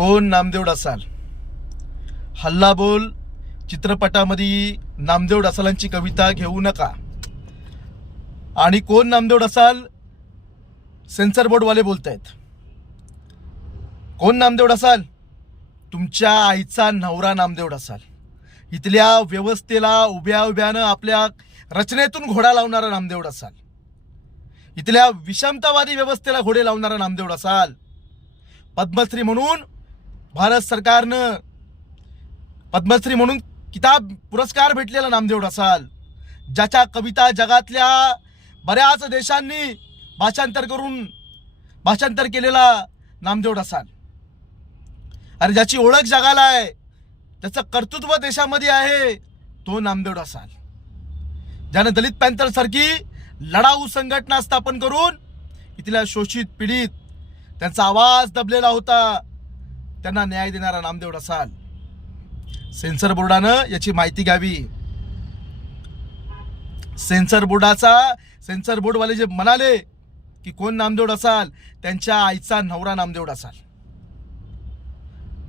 कोण नामदेव डसाल हल्ला बोल चित्रपटामध्ये नामदेव डसालांची कविता घेऊ नका. आणि कोण नामदेव डसाल सेन्सर बोर्डवाले बोलत आहेत कोण नामदेव डसाल तुमच्या आईचा नवरा नामदेव डसाल इथल्या व्यवस्थेला उभ्या उभ्यानं आपल्या रचनेतून घोडा लावणारा नामदेव डसाल इथल्या विषमतावादी व्यवस्थेला घोडे लावणारा नामदेव डसाल पद्मश्री म्हणून भारत सरकारनं पद्मश्री म्हणून किताब पुरस्कार भेटलेला नामदेव डसाल ज्याच्या कविता जगातल्या बऱ्याच देशांनी भाषांतर करून भाषांतर केलेला नामदेव डसाल अरे ज्याची ओळख जगाला आहे त्याचं कर्तृत्व देशामध्ये आहे तो नामदेव डसाल ज्यानं दलित पॅन्थर सारखी लढाऊ संघटना स्थापन करून इथल्या शोषित पीडित त्यांचा आवाज दबलेला होता. त्यांना न्याय देणारा नामदेव असाल सेन्सर बोर्डानं याची माहिती घ्यावी. सेन्सर बोर्डाचा सेन्सर बोर्डवाले जे म्हणाले की कोण नामदेव असाल त्यांच्या आईचा नवरा नामदेव असाल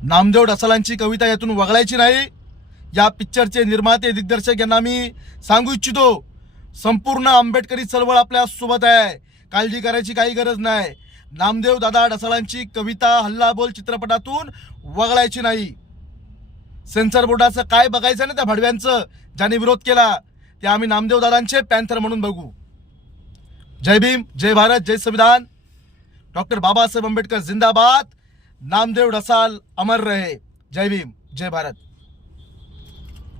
नामदेव असालांची कविता यातून वगळायची नाही. या पिक्चरचे निर्माते दिग्दर्शक यांना मी सांगू इच्छितो. संपूर्ण आंबेडकरी चळवळ आपल्यासोबत आहे. काळजी करायची काही गरज नाही. नामदेव दादा ढसाळांची कविता हल्ला बोल चित्रपटातून वगळायची नाही. सेन्सर बोर्डाचं काय बघायचं ना त्या भडव्यांचं ज्याने विरोध केला ते आम्ही नामदेव दादांचे पॅन्थर म्हणून बघू. जय भीम जय भारत जय संविधान. डॉक्टर बाबासाहेब आंबेडकर जिंदाबाद. नामदेव डसाल अमर रहे. जय भीम जय भारत.